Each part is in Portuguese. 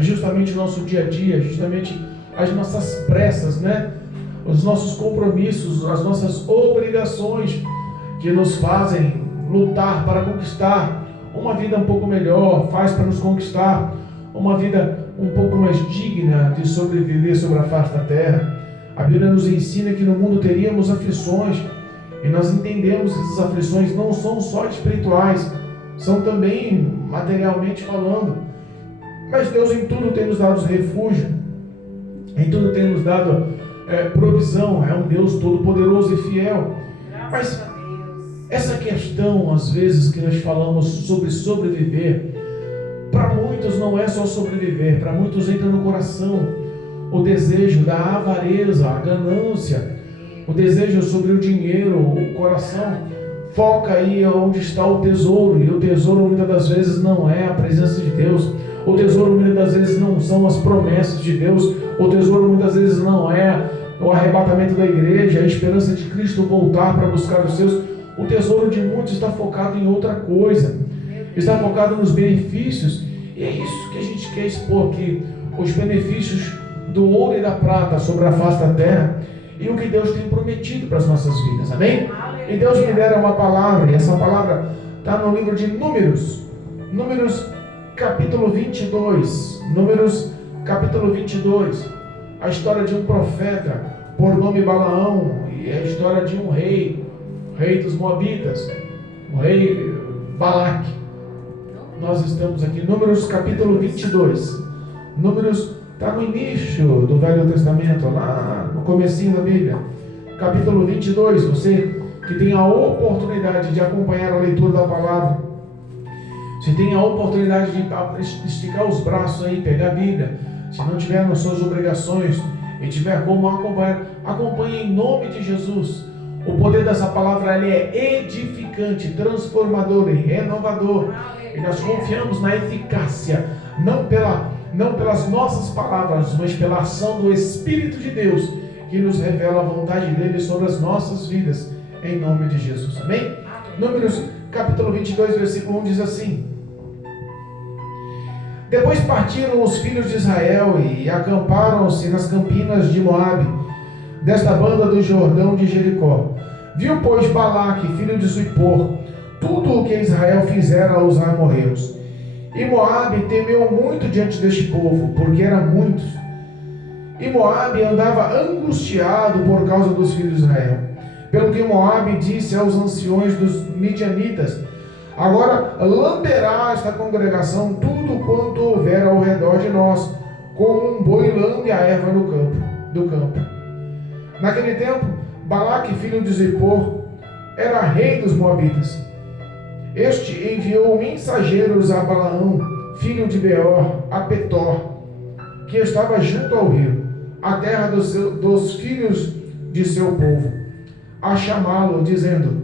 justamente o nosso dia a dia, justamente as nossas pressas, né? Os nossos compromissos, as nossas obrigações que nos fazem lutar para conquistar uma vida um pouco melhor, faz para nos conquistar uma vida um pouco mais digna de sobreviver sobre a face da terra. A Bíblia nos ensina que no mundo teríamos aflições, e nós entendemos que essas aflições não são só espirituais, são também materialmente falando. Mas Deus em tudo tem nos dado refúgio, em tudo tem nos dado provisão. É um Deus todo-poderoso e fiel. Mas essa questão, às vezes, que nós falamos sobre sobreviver, para muitos não é só sobreviver, para muitos entra no coração o desejo da avareza, a ganância, o desejo sobre o dinheiro. O coração foca aí onde está o tesouro, e o tesouro muitas das vezes não é a presença de Deus, o tesouro muitas das vezes não são as promessas de Deus, o tesouro muitas vezes não é o arrebatamento da igreja, a esperança de Cristo voltar para buscar os seus. O tesouro de muitos está focado em outra coisa, está focado nos benefícios, e é isso que a gente quer expor aqui, os benefícios do ouro e da prata sobre a face da terra, e o que Deus tem prometido para as nossas vidas, amém? E Deus me dera uma palavra, e essa palavra está no livro de Números capítulo 22, Números capítulo 22, a história de um profeta por nome Balaão, e a história de um rei dos Moabitas, o rei Balaque. Nós estamos aqui, Números capítulo 22. Números está no início do Velho Testamento, lá no comecinho da Bíblia. Capítulo 22, você que tem a oportunidade de acompanhar a leitura da palavra, se tem a oportunidade de esticar os braços aí, pegar a Bíblia, se não tiver nas suas obrigações e tiver como acompanhar, acompanhe em nome de Jesus. O poder dessa palavra, ele é edificante, transformador e renovador. E nós confiamos na eficácia, não pelas nossas palavras, mas pela ação do Espírito de Deus, que nos revela a vontade dele sobre as nossas vidas, em nome de Jesus, amém? Números capítulo 22, versículo 1 diz assim: Depois partiram os filhos de Israel e acamparam-se nas campinas de Moabe, desta banda do Jordão de Jericó. Viu, pois, Balaque, filho de Zippor, tudo o que Israel fizera aos amorreus. E Moabe temeu muito diante deste povo, porque eram muitos. E Moabe andava angustiado por causa dos filhos de Israel. Pelo que Moabe disse aos anciões dos midianitas: Agora lamberá esta congregação tudo quanto houver ao redor de nós, como um boi lambe a erva do campo. Naquele tempo, Balaque, filho de Zippor, era rei dos Moabitas. Este enviou mensageiros a Balaão, filho de Beor, a Petor, que estava junto ao rio, a terra dos filhos de seu povo, a chamá-lo, dizendo: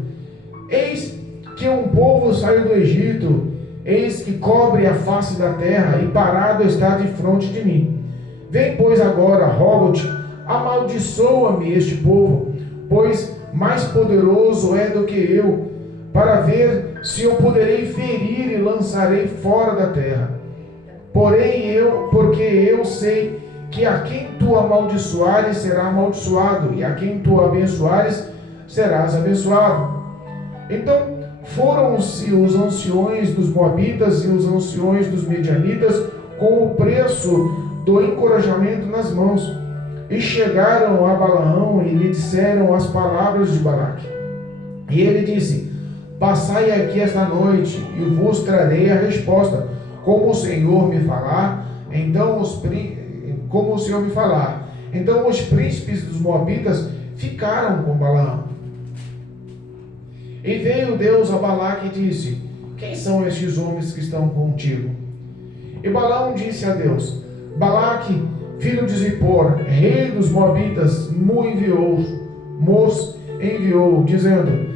Eis que um povo saiu do Egito, eis que cobre a face da terra, e parado está defronte de mim. Vem, pois, agora, rogo-te, amaldiçoa-me este povo, pois mais poderoso é do que eu, para ver se eu poderei ferir e lançarei fora da terra. Porque eu sei que a quem tu amaldiçoares será amaldiçoado, e a quem tu abençoares serás abençoado. Então foram-se os anciões dos Moabitas e os anciões dos Medianitas com o preço do encorajamento nas mãos, e chegaram a Balaão e lhe disseram as palavras de Balaque. E ele disse: Passai aqui esta noite, e vos trarei a resposta, como o Senhor me falar. Então os príncipes dos Moabitas ficaram com Balaão. E veio Deus a Balaque e disse: Quem são estes homens que estão contigo? E Balaão disse a Deus: Balaque, filho de Zippor, rei dos Moabitas, nos enviou, dizendo: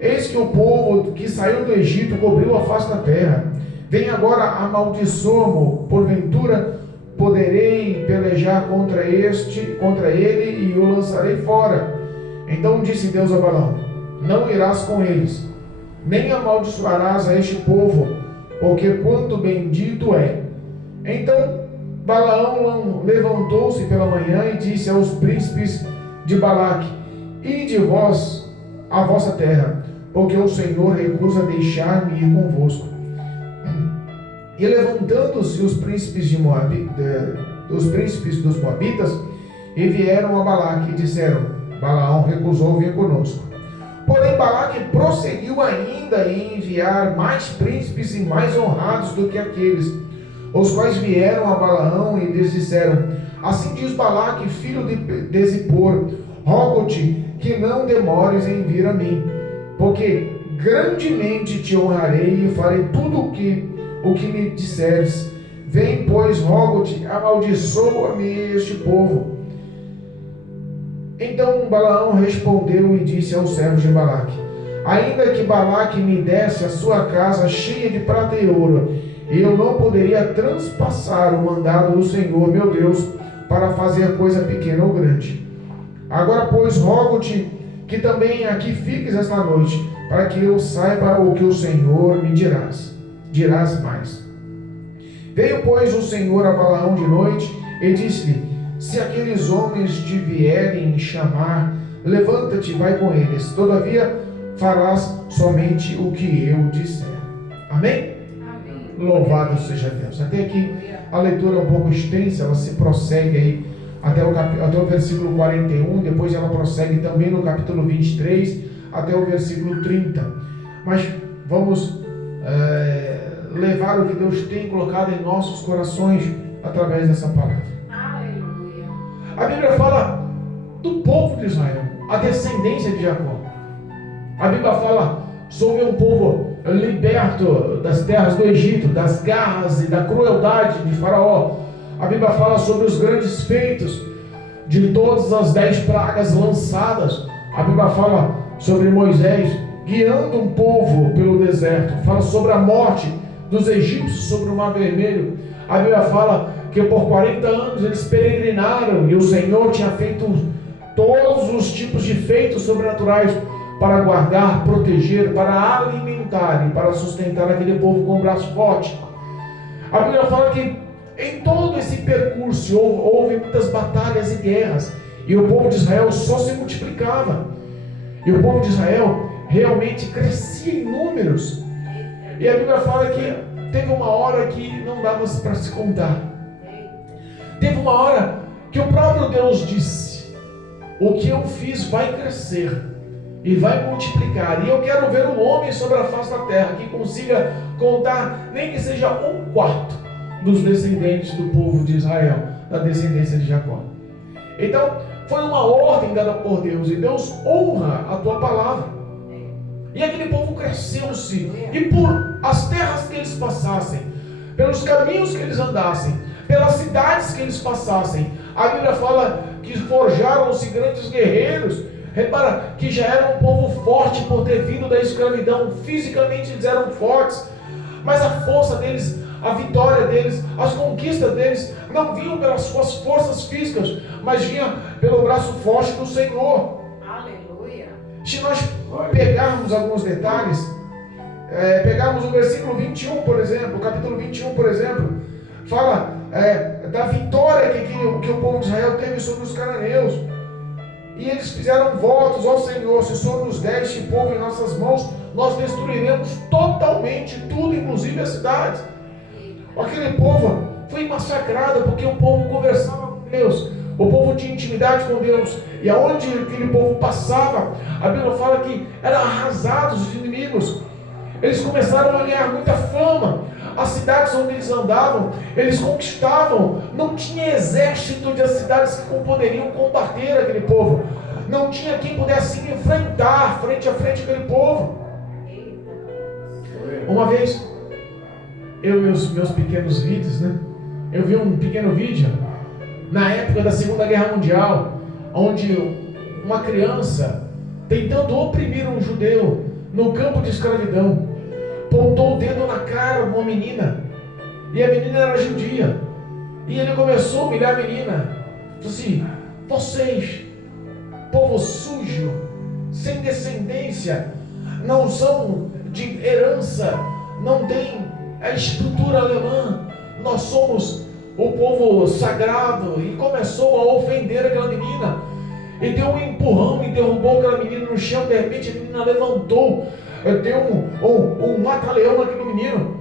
Eis que o povo que saiu do Egito cobriu a face da terra. Vem agora, amaldiçoa-mo, porventura poderei pelejar contra ele e o lançarei fora. Então disse Deus a Balaão: Não irás com eles, nem amaldiçoarás a este povo, porque quanto bendito é. Então Balaão levantou-se pela manhã e disse aos príncipes de Balaque: ide vós à vossa terra, porque o Senhor recusa deixar-me ir convosco. E levantando-se os príncipes dos Moabitas, e vieram a Balaque e disseram: Balaão recusou vir conosco. Porém Balaque prosseguiu ainda em enviar mais príncipes e mais honrados do que aqueles, os quais vieram a Balaão e lhes disseram: assim diz Balaque, filho de Zippor, rogo-te que não demores em vir a mim, porque grandemente te honrarei e farei tudo o que me disseres. Vem, pois, rogo-te, amaldiçoa-me este povo. Então Balaão respondeu e disse aos servos de Balaque: ainda que Balaque me desse a sua casa cheia de prata e ouro, eu não poderia transpassar o mandado do Senhor meu Deus para fazer coisa pequena ou grande. Agora, pois, rogo-te que também aqui fiques esta noite, para que eu saiba o que o Senhor me dirás mais. Veio, pois, o Senhor a Balaão de noite e disse-lhe: se aqueles homens te vierem chamar, levanta-te e vai com eles. Todavia farás somente o que eu disser. Amém? Amém. Louvado seja Deus. Até aqui a leitura é um pouco extensa, ela se prossegue aí até o versículo 41, depois ela prossegue também no capítulo 23 até o versículo 30. Mas vamos levar o que Deus tem colocado em nossos corações através dessa palavra. Aleluia. A Bíblia fala do povo de Israel, a descendência de Jacó. A Bíblia fala sobre um povo liberto das terras do Egito, das garras e da crueldade de Faraó. A Bíblia fala sobre os grandes feitos de todas as 10 pragas lançadas. A Bíblia fala sobre Moisés guiando um povo pelo deserto. Fala sobre a morte dos egípcios sobre o Mar Vermelho. A Bíblia fala que por 40 anos eles peregrinaram e o Senhor tinha feito todos os tipos de feitos sobrenaturais para guardar, proteger, para alimentar e para sustentar aquele povo com o braço forte. A Bíblia fala que em todo esse percurso houve muitas batalhas e guerras, e o povo de Israel só se multiplicava, e o povo de Israel realmente crescia em números. E a Bíblia fala que teve uma hora que não dava para se contar. Teve uma hora que o próprio Deus disse: o que eu fiz vai crescer e vai multiplicar, e eu quero ver um homem sobre a face da terra que consiga contar nem que seja 1/4 dos descendentes do povo de Israel, da descendência de Jacó. Então foi uma ordem dada por Deus, e Deus honra a tua palavra. E aquele povo cresceu-se, e por as terras que eles passassem, pelos caminhos que eles andassem, pelas cidades que eles passassem, a Bíblia fala que forjaram-se grandes guerreiros. Repara que já era um povo forte por ter vindo da escravidão. Fisicamente eles eram fortes, mas a força deles, a vitória deles, as conquistas deles não vinham pelas suas forças físicas, mas vinha pelo braço forte do Senhor. Aleluia. Se nós pegarmos alguns detalhes, pegarmos o versículo 21, por exemplo, o capítulo 21, por exemplo, fala da vitória que o povo de Israel teve sobre os cananeus. E eles fizeram votos ao Senhor: se o Senhor nos der este povo em nossas mãos, nós destruiremos totalmente tudo, inclusive as cidades. Aquele povo foi massacrado porque o povo conversava com Deus, o povo tinha intimidade com Deus, e aonde aquele povo passava, a Bíblia fala que eram arrasados os inimigos. Eles começaram a ganhar muita fama. As cidades onde eles andavam, eles conquistavam. Não tinha exército de cidades que poderiam combater aquele povo. Não tinha quem pudesse enfrentar frente a frente aquele povo. Uma vez, eu e os meus pequenos vídeos, eu vi um pequeno vídeo na época da Segunda Guerra Mundial, onde uma criança, tentando oprimir um judeu no campo de escravidão, apontou o dedo na cara de uma menina, e a menina era judia, e ele começou a humilhar a menina. Falou assim: vocês, povo sujo, sem descendência, não são de herança, não tem a estrutura alemã, nós somos o povo sagrado, e começou a ofender aquela menina, e deu um empurrão e derrubou aquela menina no chão. De repente a menina levantou, deu um mata-leão naquele menino,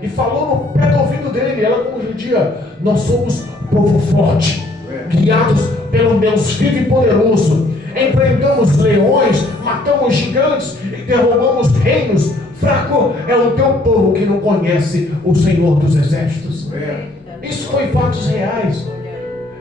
e falou no pé do ouvido dele. Ela, como judia: nós somos povo forte, guiados pelo Deus vivo e poderoso, enfrentamos leões, matamos gigantes e derrubamos reinos. Fraco é o teu povo que não conhece o Senhor dos Exércitos. Isso foi fatos reais.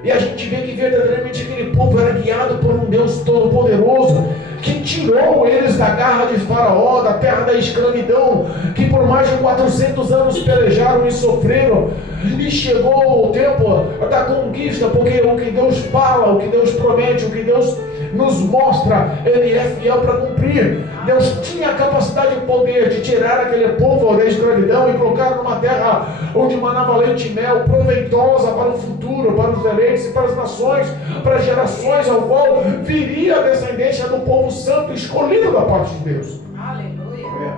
E a gente vê que verdadeiramente aquele povo era guiado por um Deus todo-poderoso, que tirou eles da garra de Faraó, da terra da escravidão, que por mais de 400 anos pelejaram e sofreram. E chegou o tempo da conquista, porque o que Deus fala, o que Deus promete, o que Deus nos mostra, Ele é fiel para cumprir. Deus tinha a capacidade e o poder de tirar aquele povo da escravidão e colocar numa terra onde manava leite e mel, proveitosa para o futuro, para os eleitos e para as nações, para as gerações, ao qual viria a descendência do povo santo escolhido da parte de Deus. Aleluia.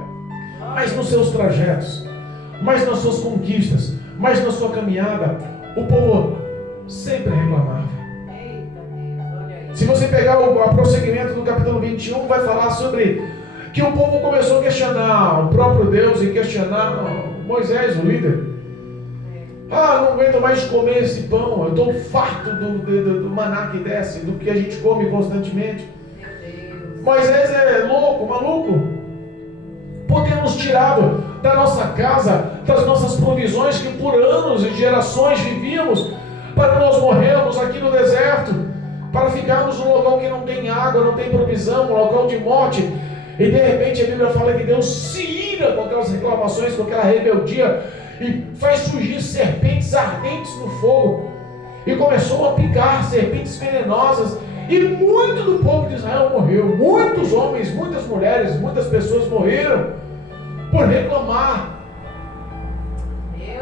Mas nos seus trajetos, mas nas suas conquistas, mas na sua caminhada, o povo sempre reclamava. Se você pegar o prosseguimento do capítulo 21, vai falar sobre que o povo começou a questionar o próprio Deus e questionar Moisés, o líder. Não aguento mais comer esse pão, eu estou farto do maná que desce, do que a gente come constantemente. Moisés é louco, maluco, por ter nos tirado da nossa casa, das nossas provisões que por anos e gerações vivíamos, para nós morrermos aqui no deserto, para ficarmos num local que não tem água, não tem provisão, um local de morte. E de repente a Bíblia fala que Deus se ira com aquelas reclamações, com aquela rebeldia, e faz surgir serpentes ardentes no fogo, e começou a picar serpentes venenosas, e muito do povo de Israel morreu. Muitos homens, muitas mulheres, muitas pessoas morreram por reclamar.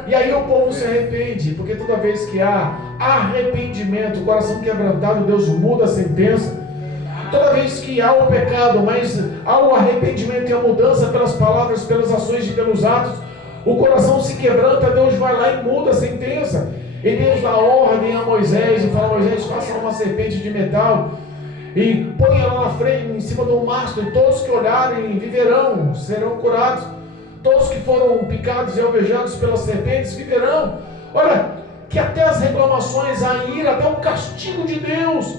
E aí o povo se arrepende, porque toda vez que há arrependimento, o coração quebrantado, Deus muda a sentença. Toda vez que há o pecado, mas há o arrependimento e a mudança pelas palavras, pelas ações e pelos atos, o coração se quebranta, Deus vai lá e muda a sentença. E Deus dá ordem a Moisés e fala: Moisés, faça uma serpente de metal e põe ela na frente, em cima do mastro, e todos que olharem viverão, serão curados. Todos que foram picados e alvejados pelas serpentes viverão. Olha, que até as reclamações, a ira, até o castigo de Deus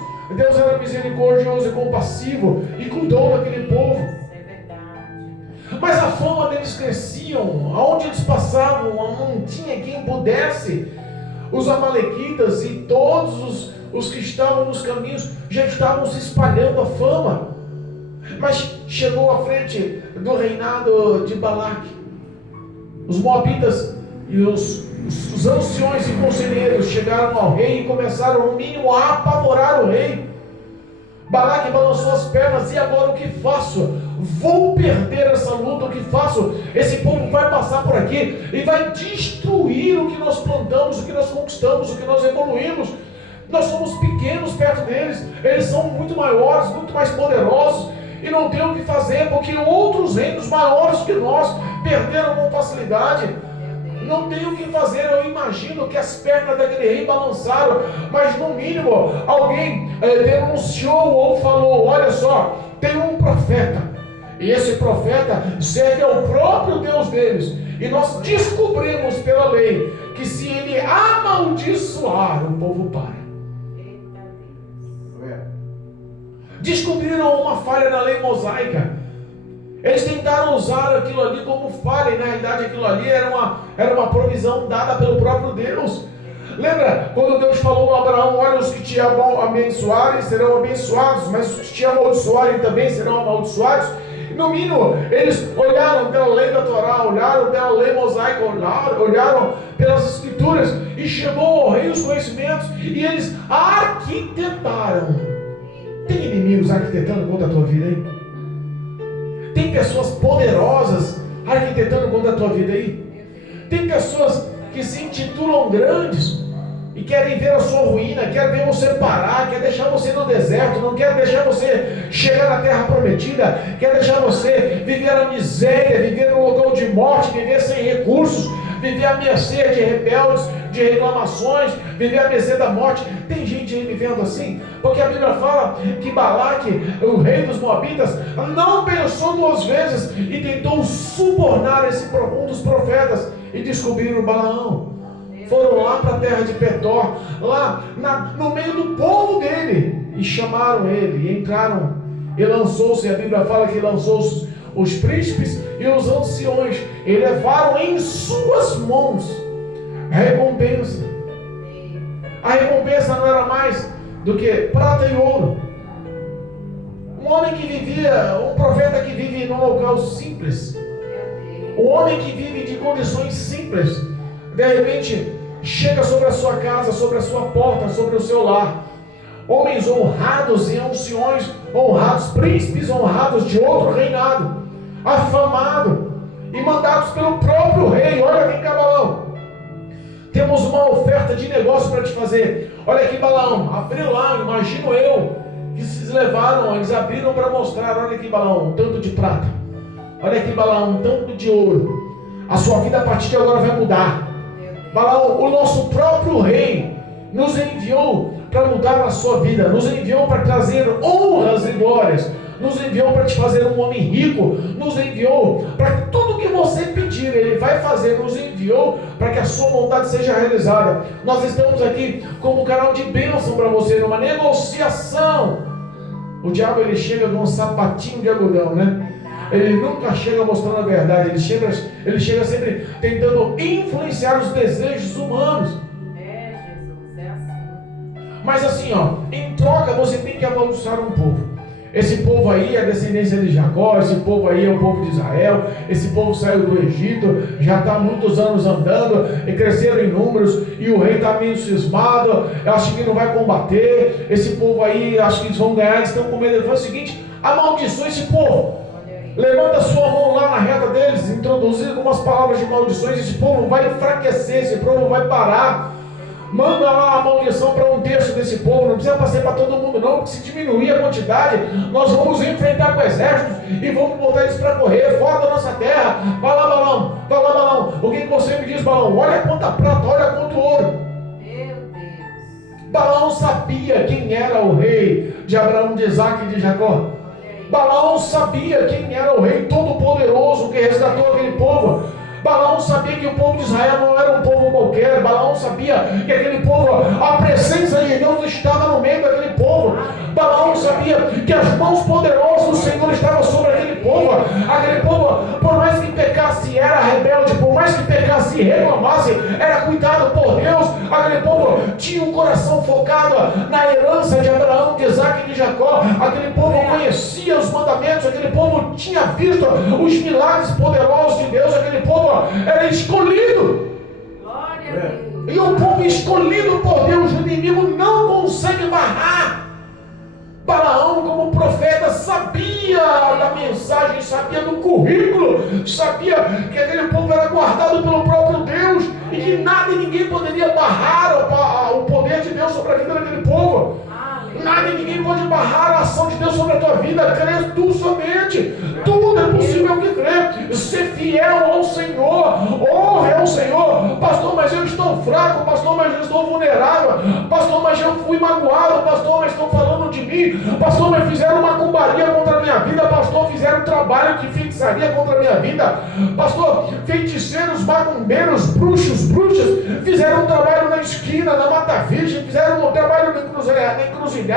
era misericordioso e compassivo e cuidou daquele povo. Mas a fama deles cresciam, aonde eles passavam, não tinha quem pudesse. Os amalequitas e todos os que estavam nos caminhos já estavam se espalhando a fama. Mas chegou à frente do reinado de Balaque, os moabitas e os anciões e conselheiros chegaram ao rei e começaram no mínimo a apavorar o rei. Balaque balançou as pernas: e agora o que faço? Vou perder essa luta, o que faço? Esse povo vai passar por aqui e vai destruir o que nós plantamos, o que nós conquistamos, o que nós evoluímos. Nós somos pequenos perto deles, eles são muito maiores, muito mais poderosos, e não tem o que fazer, porque outros reinos maiores que nós perderam com facilidade. Não tem o que fazer. Eu imagino que as pernas daquele rei balançaram, mas no mínimo alguém denunciou ou falou: olha só, tem um profeta, e esse profeta serve ao próprio Deus deles, e nós descobrimos pela lei que se ele amaldiçoar, o povo para. Descobriram uma falha na lei mosaica. Eles tentaram usar aquilo ali como falha, e na realidade aquilo ali era uma provisão dada pelo próprio Deus. Lembra quando Deus falou a Abraão: olha, os que te abençoarem serão abençoados, mas os que te amaldiçoarem também serão amaldiçoados? No mínimo, eles olharam pela lei da Torá, olharam pela lei mosaica, olharam pelas escrituras, e chegou ao rei os conhecimentos, e eles arquitetaram. Tem inimigos arquitetando contra a tua vida aí? Tem pessoas poderosas arquitetando contra a tua vida aí? Tem pessoas que se intitulam grandes e querem ver a sua ruína, querem ver você parar, quer deixar você no deserto, não quer deixar você chegar na terra prometida, quer deixar você viver a miséria, viver no local de morte, viver sem recursos, viver à mercê de rebeldes, de reclamações, viver à mercê da morte. Tem gente aí vivendo assim, porque a Bíblia fala que Balaque, o rei dos Moabitas, não pensou duas vezes e tentou subornar um dos profetas e descobriram Balaão. Foram lá para a terra de Petor, lá no meio do povo dele, e chamaram ele, e entraram, e lançou-se, a Bíblia fala que lançou os príncipes e os anciões, e levaram em suas mãos a recompensa. A recompensa não era mais do que prata e ouro. Um homem que vivia, um profeta que vive num local simples, um homem que vive de condições simples, de repente chega sobre a sua casa, sobre a sua porta, sobre o seu lar, homens honrados e anciões honrados, príncipes honrados de outro reinado, afamado e mandados pelo próprio rei. Olha aqui, Balaão, temos uma oferta de negócio para te fazer. Olha aqui, Balaão, abriu lá, imagino eu, que se levaram, eles abriram para mostrar. Olha aqui, Balaão, um tanto de prata, olha aqui, Balaão, um tanto de ouro. A sua vida a partir de agora vai mudar. Balaão, o nosso próprio rei nos enviou para mudar a sua vida, nos enviou para trazer honras e glórias, nos enviou para te fazer um homem rico, nos enviou para tudo que você pedir, Ele vai fazer, nos enviou para que a sua vontade seja realizada. Nós estamos aqui como um canal de bênção para você, numa negociação. O diabo, ele chega com um sapatinho de algodão, né? Ele nunca chega mostrando a verdade, ele chega sempre tentando influenciar os desejos humanos. Jesus, é assim. Mas assim, em troca você tem que amaldiçoar um povo. Esse povo aí é a descendência de Jacó, esse povo aí é o povo de Israel, esse povo saiu do Egito, já está há muitos anos andando, e cresceram em números, e o rei está meio cismado, acha que não vai combater, esse povo aí, acha que eles vão ganhar, eles estão com medo. Ele fala o seguinte: amaldiçoa esse povo. Levanta a sua mão lá na reta deles, introduzir algumas palavras de maldições, esse povo vai enfraquecer, esse povo vai parar. Manda lá a maldição para um terço desse povo, não precisa passar para todo mundo não, porque se diminuir a quantidade, nós vamos enfrentar com exércitos e vamos botar eles para correr fora da nossa terra. Vai lá, Balaão, o que você me diz, Balaão? Olha quanta prata, olha quanto ouro. Meu Deus. Balaão sabia quem era o rei de Abraão, de Isaac e de Jacó. Balaão sabia quem era o rei todo-poderoso que resgatou aquele povo. Balaão sabia que o povo de Israel não era um povo qualquer. Balaão sabia que aquele povo, a presença de Deus estava no meio daquele povo. Balaão sabia que as mãos poderosas do Senhor estavam sobre aquele povo. Aquele povo, por mais que pecasse, era rebelde, por mais que pecasse e reclamasse, era cuidado por Deus. Aquele povo tinha um coração focado na herança de Abraão, de Isaac e de Jacó. Aquele povo conhecia os mandamentos, aquele povo tinha visto os milagres poderosos de Deus, aquele povo era escolhido. Glória a Deus. E o povo escolhido por Deus, o inimigo não consegue barrar. Balaão, como profeta, sabia da mensagem, sabia do currículo, sabia que aquele povo era guardado pelo próprio Deus e que nada e ninguém poderia barrar o poder de Deus sobre a vida daquele povo. Nada e ninguém pode barrar a ação de Deus sobre a tua vida. Crê tu somente. Tudo é possível que crê. Ser fiel ao Senhor. Honre ao Senhor. Pastor, mas eu estou fraco. Pastor, mas eu estou vulnerável. Pastor, mas eu fui magoado. Pastor, mas estão falando de mim. Pastor, mas fizeram uma combaria contra a minha vida. Pastor, fizeram um trabalho de feitiçaria contra a minha vida. Pastor, feiticeiros, macumbeiros, bruxas, fizeram um trabalho na esquina, na Mata Virgem. Fizeram um trabalho na encruzilhada.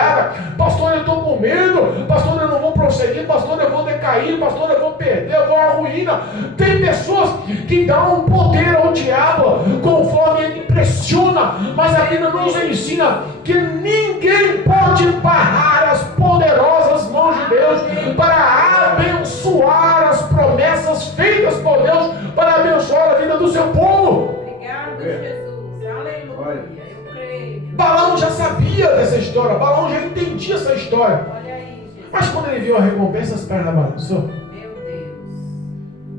Pastor, eu estou com medo. Pastor, eu não vou prosseguir. Pastor, eu vou decair. Pastor, eu vou perder, eu vou à ruína. Tem pessoas que dão poder ao diabo conforme ele pressiona, mas a Bíblia nos ensina que ninguém pode barrar as poderosas mãos de Deus para abençoar as promessas feitas por Deus, para abençoar a vida do seu povo. Obrigado, Jesus. Aleluia. Eu creio. Balaão já sabia dessa história, Balaão já entendia essa história. Olha aí, Jesus. Mas quando ele viu a recompensa, as pernas balançou. Meu Deus.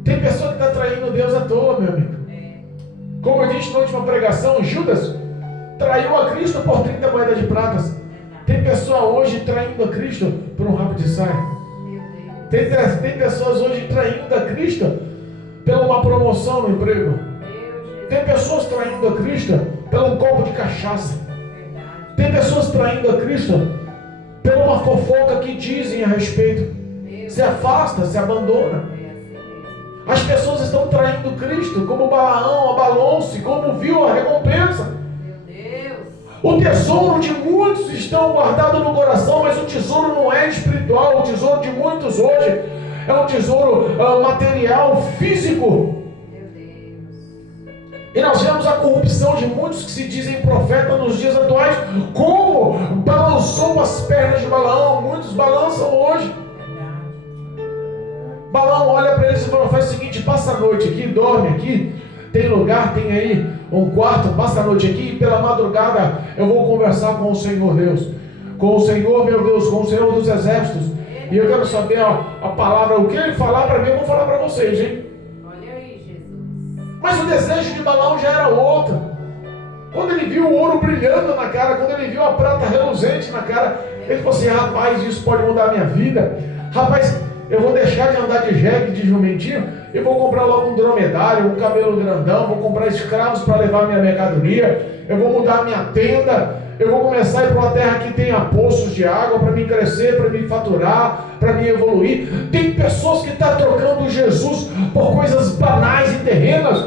Tem pessoa que está traindo Deus à toa, meu amigo. Como eu disse na última pregação, Judas traiu a Cristo por 30 moedas de pratas. Tem pessoa hoje traindo a Cristo por um rabo de saia. Tem pessoas hoje traindo a Cristo pela uma promoção no emprego. Tem pessoas traindo a Cristo pelo um copo de cachaça. Tem pessoas traindo a Cristo por uma fofoca que dizem a respeito. Se afasta, se abandona. As pessoas estão traindo Cristo, como Balaão abalou-se, como viu a recompensa. O tesouro de muitos estão guardado no coração, mas o tesouro não é espiritual. O tesouro de muitos hoje é um tesouro material, físico. E nós vemos a corrupção de muitos que se dizem profetas nos dias atuais, como balançou as pernas de Balaão. Muitos balançam hoje. Balaão olha para eles e fala: faz o seguinte, passa a noite aqui, dorme aqui, tem lugar, tem aí um quarto, passa a noite aqui, e pela madrugada eu vou conversar com o Senhor Deus, com o Senhor meu Deus, com o Senhor dos exércitos, e eu quero saber a palavra, o que ele falar para mim, eu vou falar para vocês, hein? Olha aí, Jesus. Mas o desejo de Balaão já era outro. Quando ele viu o ouro brilhando na cara, quando ele viu a prata reluzente na cara, ele falou assim: rapaz, isso pode mudar a minha vida. Rapaz, eu vou deixar de andar de jegue, de jumentinho, e vou comprar logo um dromedário, um camelo grandão, vou comprar escravos para levar minha mercadoria, eu vou mudar a minha tenda, eu vou começar a ir para uma terra que tenha poços de água para me crescer, para me faturar, para me evoluir. Tem pessoas que estão trocando Jesus por coisas banais e terrenas.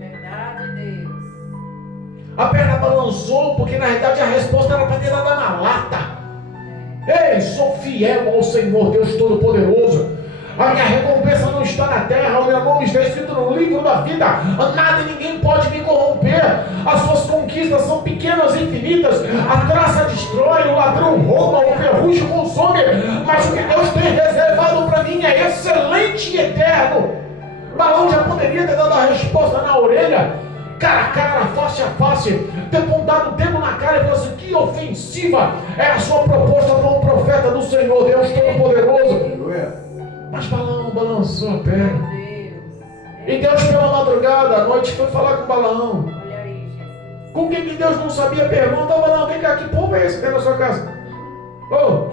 Verdade, Deus. A perna balançou, porque na realidade a resposta era para ter dado na lata. Ei, sou fiel ao Senhor Deus Todo-Poderoso. A minha recompensa não está na terra, o meu nome está escrito no livro da vida. Nada e ninguém pode me corromper. As suas conquistas são pequenas e infinitas. A traça destrói, o ladrão rouba, o ferrugem consome. Mas o que Deus tem reservado para mim é excelente e eterno. Balaão já poderia ter dado a resposta na orelha, cara a cara, face a face, ter pontado o dedo na cara e falar assim: que ofensiva é a sua proposta para um profeta do Senhor Deus Todo-Poderoso. Mas Balaão balançou a perna. E Deus pela madrugada, à noite, foi falar com Balaão. Olha aí, Jesus. Com quem que Deus não sabia? Pergunta: Balaão, vem cá, que povo é esse que tem na sua casa? Oh.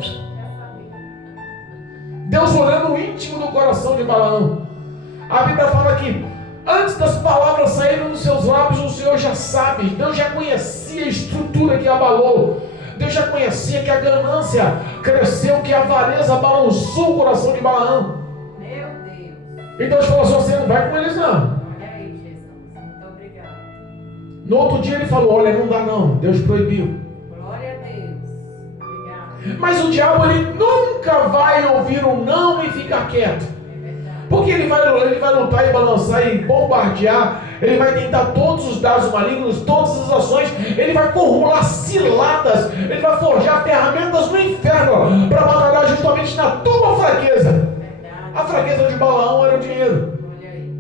Deus olhando o íntimo do coração de Balaão. A Bíblia fala que antes das palavras saírem dos seus lábios, o Senhor já sabe. Deus já conhecia a estrutura que abalou. Deus já conhecia que a ganância cresceu, que a avareza balançou o coração de Balaão. Meu Deus. E Deus falou assim: você não vai com eles não. Olha aí, Jesus. Muito obrigado. No outro dia ele falou: olha, não dá não, Deus proibiu. Glória a Deus. Obrigado. Mas o diabo, ele nunca vai ouvir um não e ficar quieto. Porque ele vai lutar e balançar e bombardear. Ele vai tentar todos os dados malignos, todas as ações. Ele vai formular ciladas. Ele vai forjar ferramentas no inferno para batalhar justamente na tua fraqueza. A fraqueza de Balaão era o dinheiro. Olha aí.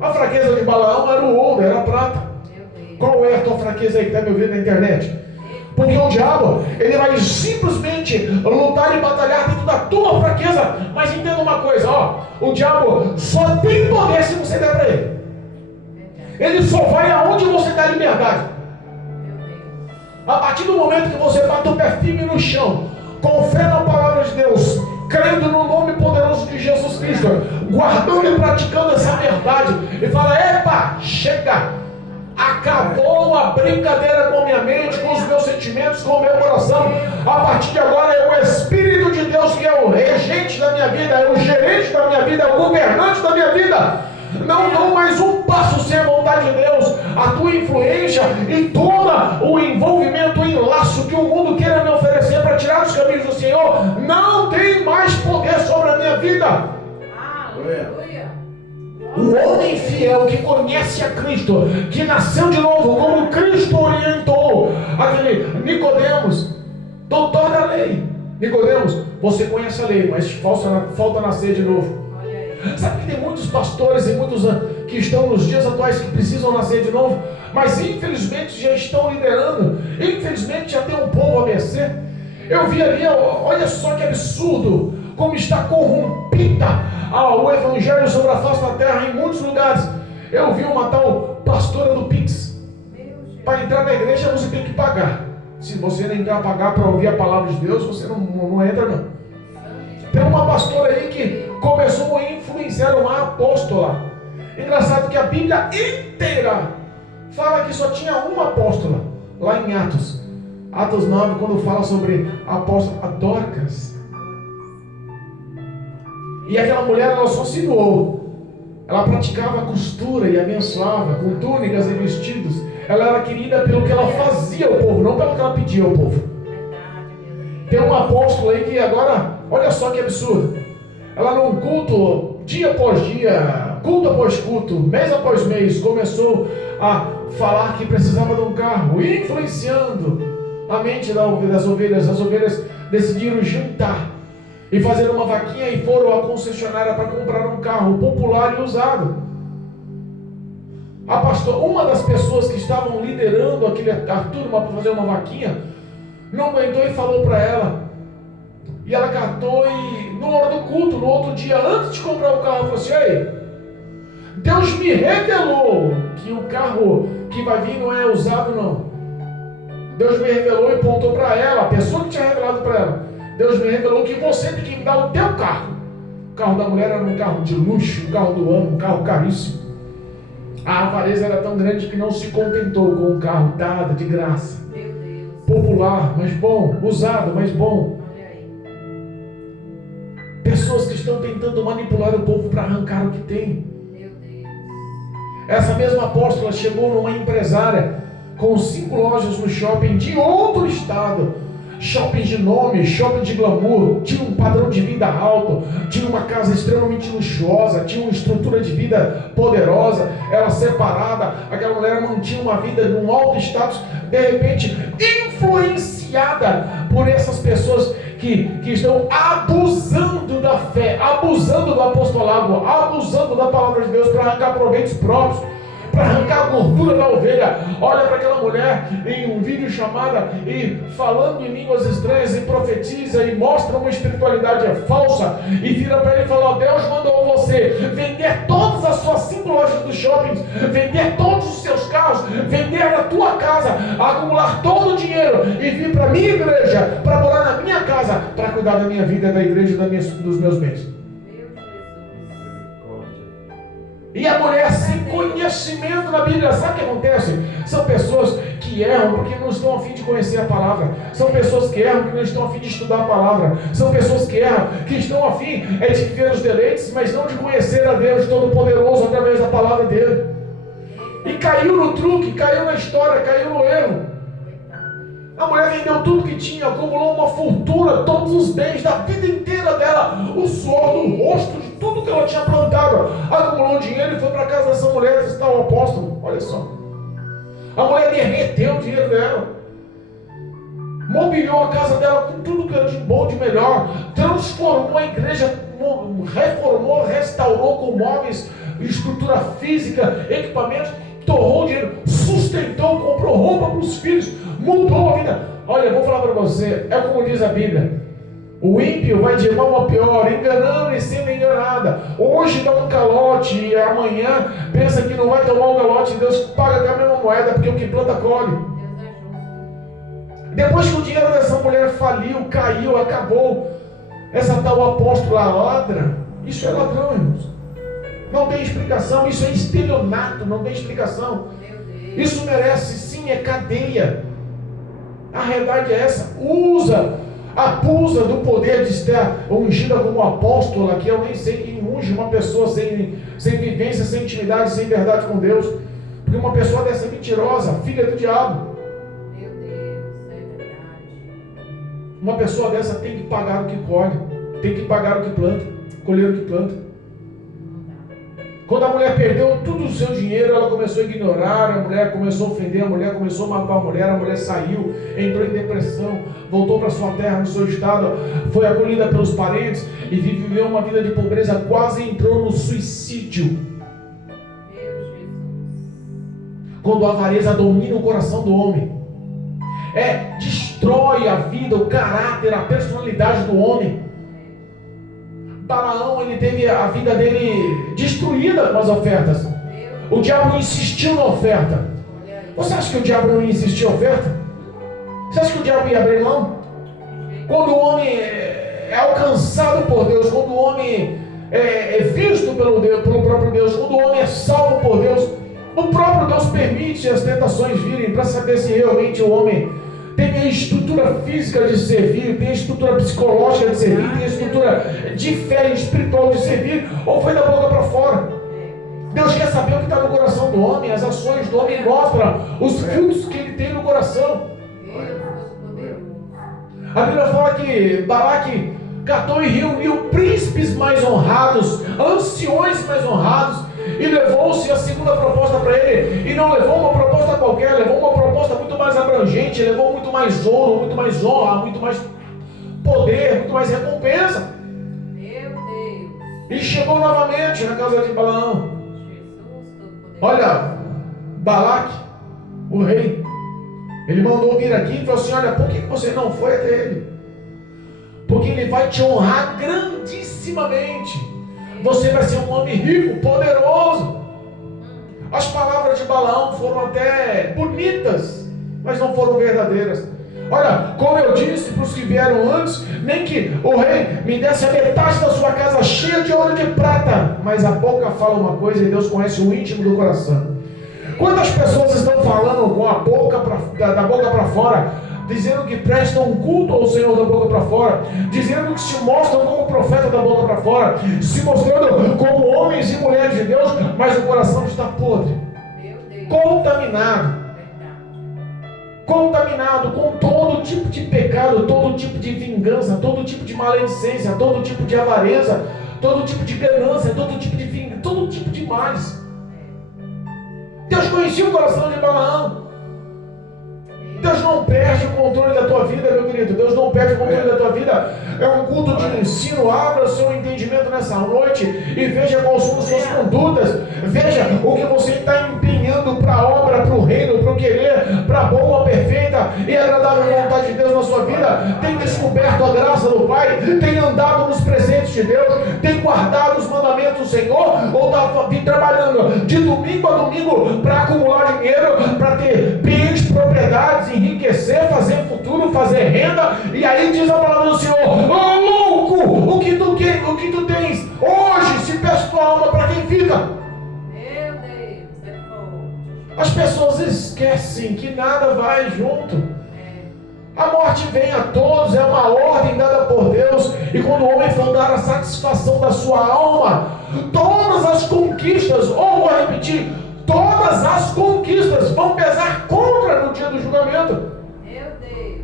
A fraqueza de Balaão era o ouro, era a prata. Meu Deus. Qual é a tua fraqueza aí que está me ouvindo na internet? Porque o diabo, ele vai simplesmente lutar e batalhar dentro da tua fraqueza. Mas entenda uma coisa, ó, o diabo só tem poder se você der para ele. Ele só vai aonde você dá liberdade. A partir do momento que você bate o pé firme no chão, com fé na palavra de Deus, crendo no nome poderoso de Jesus Cristo, guardando e praticando essa verdade, e fala: epa, chega! Acabou a brincadeira com a minha mente, com os meus sentimentos, com o meu coração. A partir de agora é o Espírito de Deus que é o regente da minha vida, é o gerente da minha vida, é o governante da minha vida. Não dou mais um passo sem a vontade de Deus. A tua influência e todo o envolvimento, o enlaço que o mundo queira me oferecer para tirar dos caminhos do Senhor, não tem mais poder sobre a minha vida. Aleluia. O homem fiel que conhece a Cristo, que nasceu de novo, como Cristo orientou aquele Nicodemos, doutor da lei. Nicodemos, você conhece a lei, mas falta nascer de novo. Sabe que tem muitos pastores e muitos que estão nos dias atuais que precisam nascer de novo, mas infelizmente já estão liderando, infelizmente já tem um povo a mercê. Eu vi ali, olha só que absurdo, como está corrompida o evangelho sobre a face da terra em muitos lugares. Eu vi uma tal pastora do Pix. Para entrar na igreja você tem que pagar. Se você não entrar a pagar para ouvir a palavra de Deus, você não entra não. Tem uma pastora aí que começou a influenciar uma apóstola. Engraçado que a Bíblia inteira fala que só tinha uma apóstola, lá em Atos. Atos 9, quando fala sobre a apóstola Dorcas. E aquela mulher, ela só se doou. Ela praticava a costura e abençoava com túnicas e vestidos. Ela era querida pelo que ela fazia ao povo, não pelo que ela pedia ao povo. Tem um apóstolo aí que agora, olha só que absurdo. Ela num culto, dia após dia, culto após culto, mês após mês, começou a falar que precisava de um carro, influenciando a mente das ovelhas. As ovelhas decidiram juntar e fazer uma vaquinha e foram à concessionária para comprar um carro popular e usado. Uma das pessoas que estavam liderando a turma para fazer uma vaquinha, não aguentou e falou para ela. E ela catou e, no hora do culto, no outro dia, antes de comprar o carro, falou assim: ei, Deus me revelou que o carro que vai vir não é usado, não. Deus me revelou e apontou para ela, a pessoa que tinha revelado para ela. Deus me revelou que você tem que me dar o teu carro. O carro da mulher era um carro de luxo, um carro do ano, um carro caríssimo. A avareza era tão grande que não se contentou com um carro dado de graça. Meu Deus. Popular, mas bom. Usado, mas bom. Olha aí. Pessoas que estão tentando manipular o povo para arrancar o que tem. Meu Deus. Essa mesma apóstola chegou numa empresária com 5 lojas no shopping de outro estado. Shopping de nome, shopping de glamour, tinha um padrão de vida alto, tinha uma casa extremamente luxuosa, tinha uma estrutura de vida poderosa, era separada, aquela mulher mantinha uma vida de um alto status, de repente influenciada por essas pessoas que estão abusando da fé, abusando do apostolado, abusando da palavra de Deus para arrancar proveitos próprios, para arrancar a gordura da ovelha. Olha para aquela mulher em um vídeo chamada e falando em línguas estranhas e profetiza e mostra uma espiritualidade falsa e vira para ele e fala: Deus mandou você vender todas as suas 5 lojas do shopping, vender todos os seus carros, vender a tua casa, acumular todo o dinheiro e vir para a minha igreja, para morar na minha casa, para cuidar da minha vida, da igreja e dos meus bens. E a mulher sem conhecimento na Bíblia, sabe o que acontece? São pessoas que erram porque não estão a fim de conhecer a palavra. São pessoas que erram porque não estão a fim de estudar a palavra. São pessoas que erram, que estão a fim de viver os deleites, mas não de conhecer a Deus Todo-Poderoso através da palavra dele. E caiu no truque, caiu na história, caiu no erro. A mulher vendeu tudo que tinha, acumulou uma fortuna, todos os bens da vida inteira dela, o suor do rosto, de tudo que ela tinha plantado, acumulou dinheiro e foi para a casa dessa mulher, está o apóstolo, olha só. A mulher derreteu o dinheiro dela, mobiliou a casa dela com tudo que era de bom, de melhor, transformou a igreja, reformou, restaurou com móveis, estrutura física, equipamentos, torrou o dinheiro, sustentou, comprou roupa para os filhos, mudou a vida. Olha, eu vou falar para você, é como diz a Bíblia: o ímpio vai de mal a pior, enganando e sendo enganada. Hoje dá um calote e amanhã pensa que não vai tomar um calote, e Deus paga com a mesma moeda, porque o que planta colhe. Depois que o dinheiro dessa mulher faliu, caiu, acabou, essa tal apóstola ladra. Isso é ladrão, irmãos. Não tem explicação, isso é estelionato, não tem explicação. Isso merece, sim, é cadeia. A realidade é essa. Abusa do poder de estar ungida como apóstola, que eu nem sei quem unge uma pessoa sem vivência, sem intimidade, sem verdade com Deus. Porque uma pessoa dessa é mentirosa, filha do diabo. Meu Deus, é verdade. Uma pessoa dessa tem que pagar o que colhe, tem que pagar o que planta, colher o que planta. Quando a mulher perdeu todo o seu dinheiro, ela começou a ignorar, a mulher começou a ofender, a mulher começou a matar a mulher saiu, entrou em depressão, voltou para sua terra, no seu estado, foi acolhida pelos parentes e viveu uma vida de pobreza, quase entrou no suicídio. Meu Jesus. Quando a avareza domina o coração do homem, destrói a vida, o caráter, a personalidade do homem. Balaão, ele teve a vida dele destruída com as ofertas. O diabo insistiu na oferta. Você acha que o diabo não ia insistir na oferta? Você acha que o diabo ia abrir mão? Quando o homem é alcançado por Deus, quando o homem é visto pelo próprio Deus, quando o homem é salvo por Deus, O próprio Deus permite as tentações virem para saber se realmente o homem tem a estrutura física de servir, tem a estrutura psicológica de servir, tem a estrutura de fé espiritual de servir, ou foi da boca para fora. Deus quer saber o que está no coração do homem, as ações do homem mostram os frutos que ele tem no coração. A Bíblia fala que Balaque catou e reuniu príncipes mais honrados, anciões mais honrados, e levou-se a segunda proposta para ele. E não levou uma proposta qualquer, levou uma proposta muito mais abrangente, levou muito mais ouro, muito mais honra, muito mais poder, muito mais recompensa. Meu Deus. E chegou novamente na casa de Balaão. Olha, Balaque, o rei, ele mandou vir aqui e falou assim: olha, por que você não foi até ele? Porque ele vai te honrar grandissimamente. Você vai ser um homem rico, poderoso. As palavras de Balaão foram até bonitas, mas não foram verdadeiras. Olha, como eu disse para os que vieram antes, nem que o rei me desse a metade da sua casa cheia de ouro e de prata, mas a boca fala uma coisa e Deus conhece o íntimo do coração. Quantas pessoas estão falando com a boca da boca para fora, dizendo que prestam um culto ao Senhor da boca para fora, dizendo que se mostram como profeta da boca para fora, se mostrando como homens e mulheres de Deus, mas o coração está podre, contaminado com todo tipo de pecado, todo tipo de vingança, todo tipo de maledicência, todo tipo de avareza, todo tipo de ganância, todo tipo de vingança, todo tipo de males. Deus conhecia o coração de Balaão. Deus não perde o controle da tua vida, meu querido. Deus não perde o controle da tua vida. É um culto de ensino. Abra o seu entendimento nessa noite e veja quais são as suas condutas. Veja o que você está empenhando para a obra, para o reino, para o querer, para a boa, perfeita e agradável vontade de Deus na sua vida. Tem descoberto a graça do Pai? Tem andado nos presentes de Deus? Tem guardado os mandamentos do Senhor? Ou está trabalhando de domingo a domingo para acumular dinheiro, para ter bens, propriedades, enriquecer, fazer futuro, fazer renda? E aí diz a palavra do Senhor: ô louco, o que tu tens hoje se perde tua alma, para quem fica? Meu Deus, é forte. As pessoas esquecem que nada vai junto. A morte vem a todos, é uma ordem dada por Deus. E quando o homem for dar a satisfação da sua alma, todas as conquistas, ou vou repetir, todas as conquistas vão pesar contra no dia do julgamento. Meu Deus.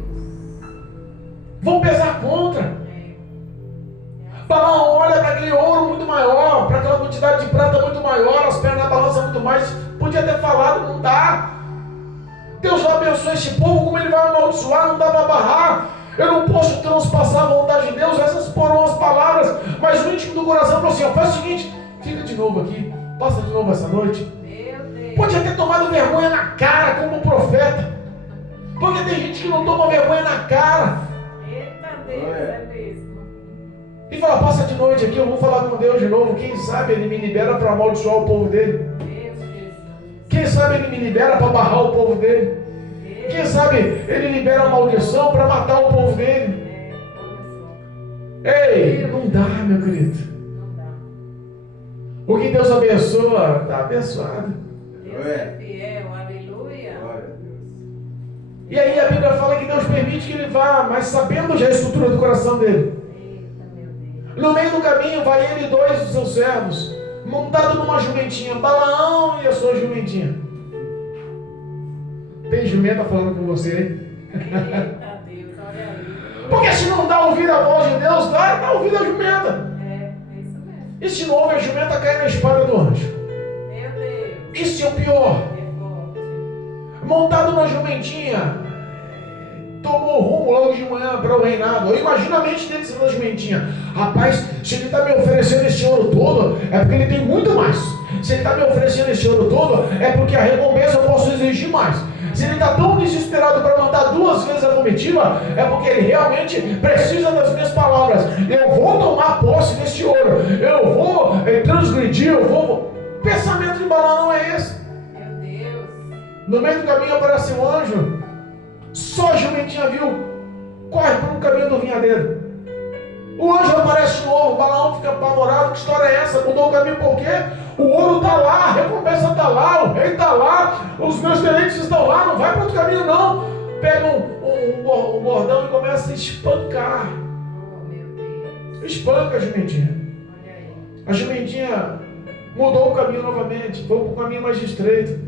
Vão pesar contra. Balaão olha para aquele ouro muito maior, para aquela quantidade de prata muito maior, as pernas na balança muito mais. Podia ter falado, não dá. Deus vai abençoar este povo, como ele vai amaldiçoar, não dá para barrar. Eu não posso transpassar a vontade de Deus. Essas foram as palavras, mas o íntimo do coração falou assim: ó, faz o seguinte, fica de novo aqui, passa de novo essa noite. Podia ter tomado vergonha na cara como profeta, porque tem gente que não toma vergonha na cara. Eita Deus, é mesmo. E fala: passa de noite aqui, eu vou falar com Deus de novo. Quem sabe ele me libera para amaldiçoar o povo dele. Quem sabe ele me libera para barrar o povo dele. Quem sabe ele libera a maldição para matar o povo dele. Ei, não dá, meu querido. O que Deus abençoa, está abençoado. Deus é fiel, aleluia. E aí a Bíblia fala que Deus permite que ele vá, mas sabendo já a estrutura do coração dele. No meio do caminho vai ele e dois dos seus servos, montado numa jumentinha, Balaão e a sua jumentinha. Tem jumenta falando com você, hein? Eita Deus, olha aí. Porque se não dá ouvido à voz de Deus, dá ouvido à jumenta. É isso mesmo. E se não ouve a jumenta, cai na espada do anjo. Meu Deus. Isso é o pior. É forte. Montado na jumentinha, tomou rumo logo de manhã para o reinado. Eu imagino a mente dele sendo a jumentinha. Rapaz, se ele está me oferecendo esse ouro todo, é porque ele tem muito mais. Se ele está me oferecendo esse ouro todo, é porque a recompensa eu posso exigir mais. Se ele está tão desesperado para mandar 2 vezes a comitiva, é porque ele realmente precisa das minhas palavras. Eu vou tomar posse deste ouro. Eu vou transgredir, eu vou... O pensamento de Balaão não é esse. Meu Deus. No meio do caminho aparece um anjo. Só a jumentinha viu. Corre para um caminho do vinhadeiro. O anjo aparece de novo. Balaão fica apavorado. Que história é essa? Mudou o caminho por quê? O ouro está lá, a recompensa está lá, o rei está lá, os meus deleites estão lá, não vai para outro caminho não. Pega um bordão e começa a espancar. Oh, meu Deus. Espanca a jumentinha. Olha aí. A jumentinha mudou o caminho novamente, foi para o caminho mais estreito.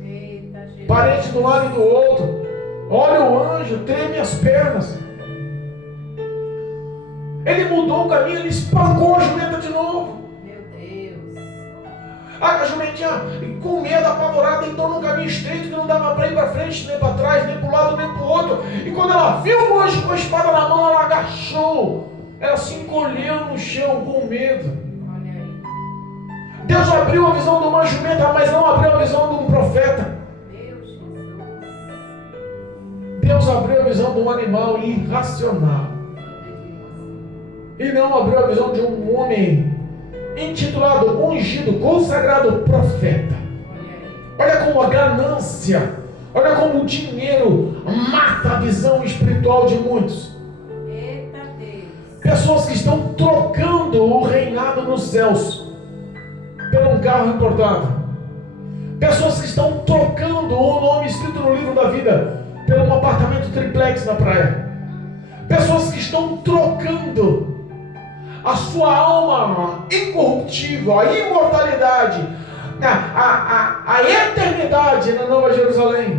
Eita, Jesus. Parede do lado e do outro. Olha o anjo, treme as pernas. Ele mudou o caminho, ele espancou a jumenta de novo. Meu Deus. A jumentinha, com medo, apavorada, entrou num caminho estreito que não dava para ir para frente, nem para trás, nem para o lado, nem para o outro. E quando ela viu o anjo com a espada na mão, ela agachou. Ela se encolheu no chão com medo. Olha aí. Deus abriu a visão de uma jumenta, mas não abriu a visão de um profeta. Meu Jesus. Deus abriu a visão de um animal irracional. E não abriu a visão de um homem intitulado, ungido, consagrado profeta. Olha como a ganância, olha como o dinheiro mata a visão espiritual de muitos. Eita Deus. Pessoas que estão trocando o reinado nos céus por um carro importado. Pessoas que estão trocando o nome escrito no livro da vida por um apartamento triplex na praia. Pessoas que estão trocando a sua alma incorruptível, a imortalidade, a eternidade na Nova Jerusalém,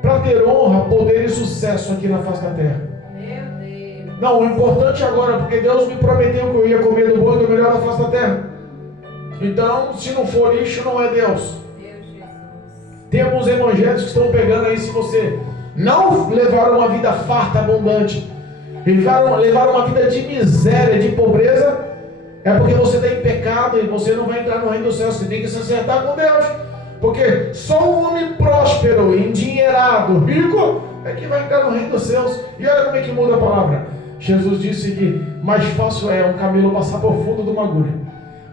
para ter honra, poder e sucesso aqui na face da terra. Meu Deus. Não, o importante agora, porque Deus me prometeu que eu ia comer do bom e do melhor da face da terra. Então, se não for lixo, não é Deus. Deus Jesus. Tem alguns evangelhos que estão pegando aí, se você não levar uma vida farta, abundante, levar uma vida de miséria, de pobreza, é porque você está em pecado e você não vai entrar no reino do céu. Você tem que se acertar com Deus, porque só um homem próspero, endinheirado, rico, é que vai entrar no reino dos céus. E olha como é que muda a palavra. Jesus disse que mais fácil é um camelo passar por fundo de uma agulha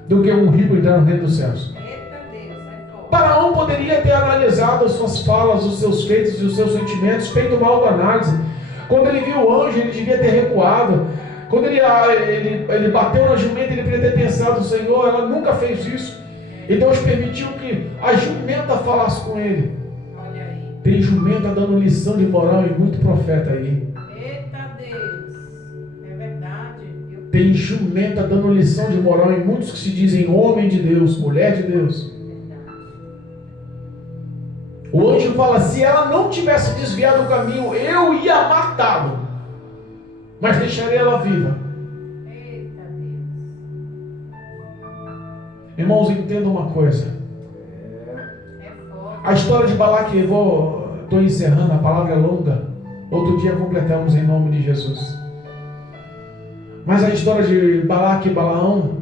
do que um rico entrar no reino dos céus. Eita Deus, é forte. Paraão poderia ter analisado as suas falas, os seus feitos e os seus sentimentos, feito uma autoanálise. Quando ele viu o anjo, ele devia ter recuado. Quando ele bateu na jumenta, ele poderia ter pensado: Senhor, ela nunca fez isso. E Deus permitiu que a jumenta falasse com ele. Olha aí. Tem jumenta dando lição de moral e muito profeta aí. Eita Deus. É verdade. Tem jumenta dando lição de moral em muitos que se dizem homem de Deus, mulher de Deus. O anjo fala: se ela não tivesse desviado o caminho, eu ia matá-lo, mas deixarei ela viva. Eita Deus. Irmãos, entendam uma coisa. É forte. A história de Balaque, estou encerrando, a palavra é longa. Outro dia completamos em nome de Jesus. Mas a história de Balaque e Balaão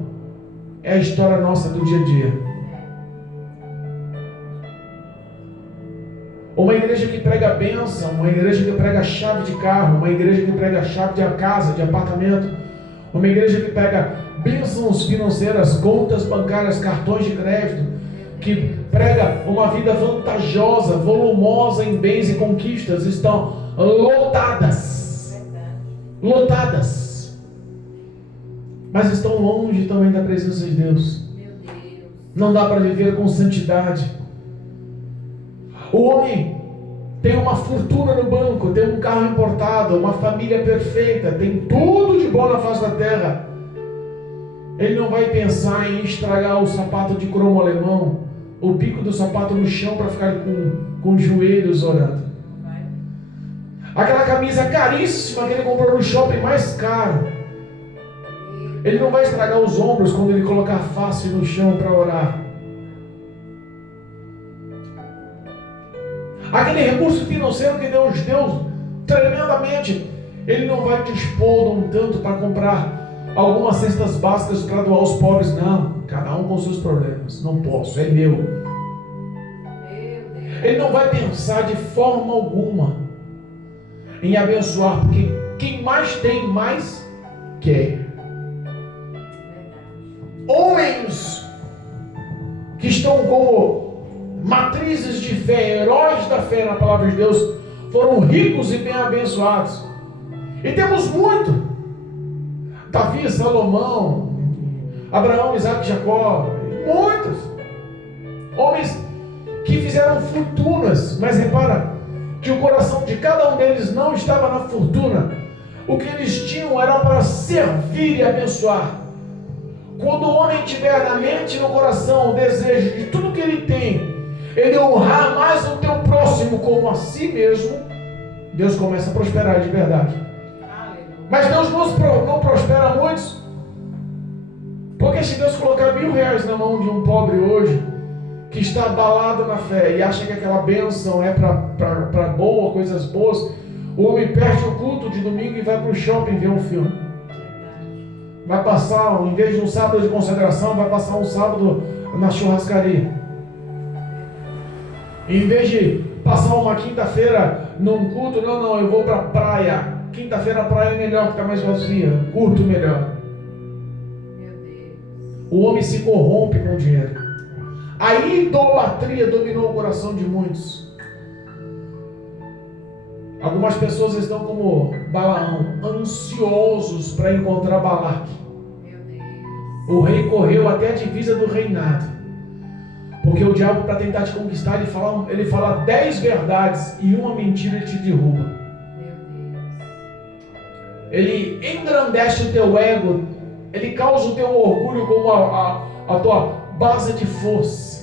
é a história nossa do dia a dia. Uma igreja que prega bênção, uma igreja que prega chave de carro, uma igreja que prega chave de casa, de apartamento, uma igreja que prega bênçãos financeiras, contas bancárias, cartões de crédito, que prega uma vida vantajosa, volumosa em bens e conquistas, estão lotadas. Lotadas. Mas estão longe também da presença de Deus. Meu Deus. Não dá para viver com santidade. O homem tem uma fortuna no banco, tem um carro importado, uma família perfeita, tem tudo de bom na face da terra. Ele não vai pensar em estragar o sapato de cromo alemão, o bico do sapato no chão para ficar com os joelhos orando. Aquela camisa caríssima que ele comprou no shopping mais caro, ele não vai estragar os ombros quando ele colocar a face no chão para orar. Aquele recurso financeiro que Deus deu tremendamente, ele não vai dispor de um tanto para comprar algumas cestas básicas para doar aos pobres. Não, cada um com seus problemas. Não posso, é meu. Ele não vai pensar de forma alguma em abençoar, porque quem mais tem, mais quer. Homens que estão como matrizes de fé, heróis da fé na palavra de Deus, foram ricos e bem abençoados. E temos muito. Davi, Salomão, Abraão, Isaac, Jacó, Muitos. Homens que fizeram fortunas, mas repara que o coração de cada um deles não estava na fortuna. O que eles tinham era para servir e abençoar. Quando o homem tiver na mente e no coração o desejo de tudo que ele tem, ele honrar mais o teu próximo como a si mesmo, Deus começa a prosperar de verdade. Mas Deus não prospera muitos. Porque se Deus colocar R$1.000 na mão de um pobre hoje, que está abalado na fé e acha que aquela bênção é para boa, coisas boas, o homem perde o culto de domingo e vai para o shopping ver um filme. Vai passar, em vez de um sábado de consagração, vai passar um sábado na churrascaria. Em vez de passar uma quinta-feira num culto, não, eu vou para a praia. Quinta-feira a praia é melhor, que está mais vazia, curto melhor. O homem se corrompe com o dinheiro. A idolatria dominou o coração de muitos. Algumas pessoas estão como Balaão, ansiosos para encontrar Balaque. O rei correu até a divisa do reinado, porque o diabo, para tentar te conquistar, ele fala 10 verdades e uma mentira ele te derruba. Ele engrandece o teu ego, ele causa o teu orgulho como a tua base de força.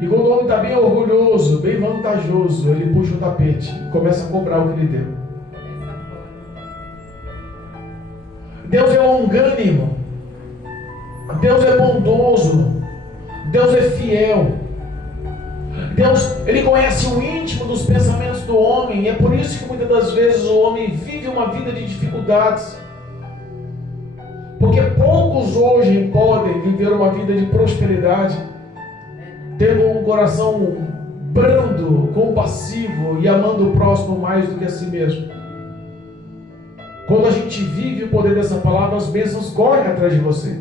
E quando o homem está bem orgulhoso, bem vantajoso, ele puxa o tapete e começa a cobrar o que ele deu. Deus é longânimo, Deus é bondoso, Deus é fiel. Deus, Ele conhece o íntimo dos pensamentos do homem, e é por isso que muitas das vezes o homem vive uma vida de dificuldades. Porque poucos hoje podem viver uma vida de prosperidade, tendo um coração brando, compassivo e amando o próximo mais do que a si mesmo. Quando a gente vive o poder dessa palavra, as bênçãos correm atrás de você.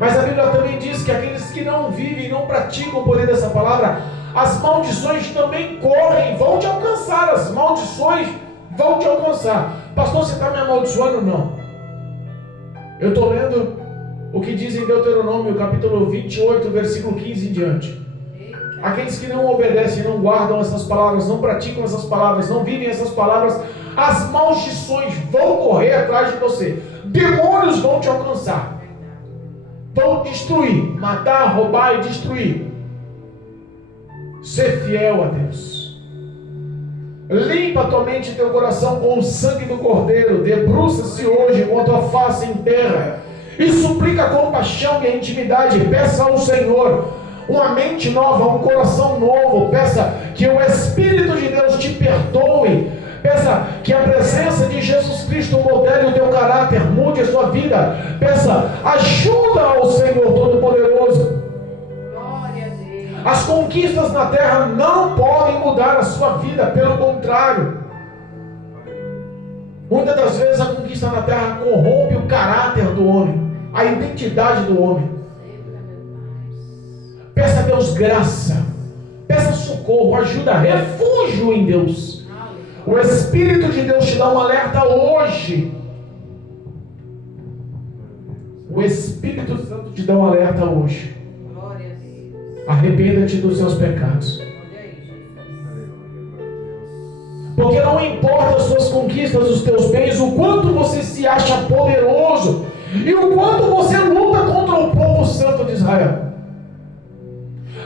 Mas a Bíblia também diz que aqueles que não vivem e não praticam o poder dessa palavra, as maldições também correm, vão te alcançar. As maldições vão te alcançar. Pastor, você está me amaldiçoando? Não. Eu estou lendo o que diz em Deuteronômio, capítulo 28, versículo 15 em diante. Aqueles que não obedecem, não guardam essas palavras, não praticam essas palavras, não vivem essas palavras, as maldições vão correr atrás de você. Demônios vão te alcançar. Vão destruir, matar, roubar e destruir. Ser fiel a Deus. Limpa a tua mente e teu coração com o sangue do Cordeiro. Debruça-se hoje com a tua face em terra e suplica compaixão e a intimidade. Peça ao Senhor uma mente nova, um coração novo. Peça que o Espírito de Deus te perdoe. Peça que a presença de Jesus Cristo modele o teu caráter, mude a sua vida. Peça ajuda ao Senhor Todo-Poderoso. As conquistas na terra não podem mudar a sua vida, pelo contrário. Muitas das vezes a conquista na terra corrompe o caráter do homem, a identidade do homem. Peça a Deus graça, peça socorro, ajuda, refúgio em Deus. O Espírito de Deus te dá um alerta hoje. O Espírito Santo te dá um alerta hoje. Arrependa-te dos seus pecados. Porque não importa as suas conquistas, os teus bens, o quanto você se acha poderoso e o quanto você luta contra o povo santo de Israel.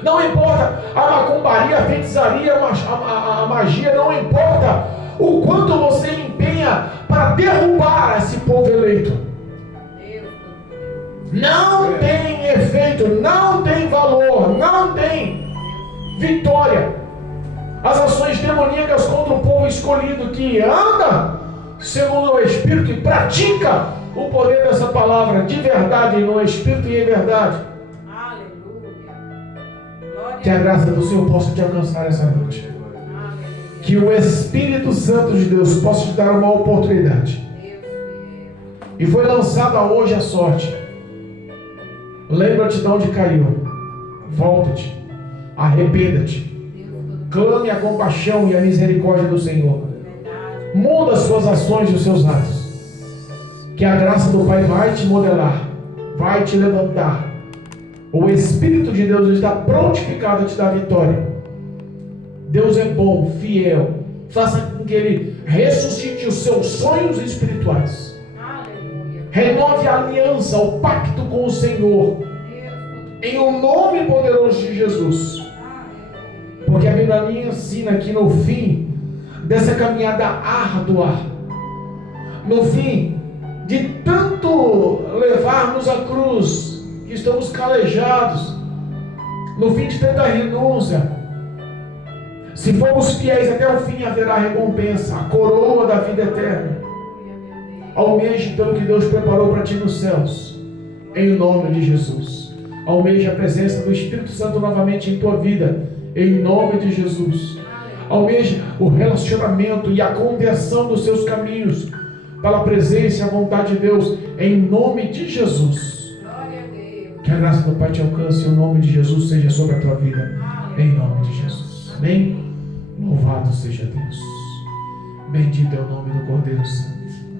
Não importa a macumbaria, a feitiçaria, a magia, não importa o quanto você empenha para derrubar esse povo eleito. Não tem efeito, não tem valor, não tem vitória. As ações demoníacas contra o povo escolhido que anda segundo o Espírito e pratica o poder dessa palavra de verdade, no Espírito e em verdade. Que a graça do Senhor possa te alcançar essa noite. Que o Espírito Santo de Deus possa te dar uma oportunidade. E foi lançada hoje a sorte. Lembra-te de onde caiu. Volta-te. Arrependa-te. Clame a compaixão e a misericórdia do Senhor. Muda as suas ações e os seus atos. Que a graça do Pai vai te modelar, vai te levantar O Espírito de Deus está prontificado a te dar vitória. Deus é bom, fiel. Faça com que Ele ressuscite os seus sonhos espirituais. Aleluia. Renove a aliança, o pacto com o Senhor. Em o nome poderoso de Jesus. Porque a Bíblia ensina que no fim dessa caminhada árdua, no fim de tanto levarmos a cruz, que estamos calejados, no fim de tanta renúncia, se formos fiéis até o fim, haverá recompensa, a coroa da vida eterna. Almeje pelo que Deus preparou para ti nos céus, em nome de Jesus. Almeje a presença do Espírito Santo novamente em tua vida, em nome de Jesus. Almeje o relacionamento e a conversão dos seus caminhos para a presença e a vontade de Deus, em nome de Jesus. Que a graça do Pai te alcance e o nome de Jesus seja sobre a tua vida, em nome de Jesus. Amém? Louvado seja Deus. Bendito é o nome do Cordeiro.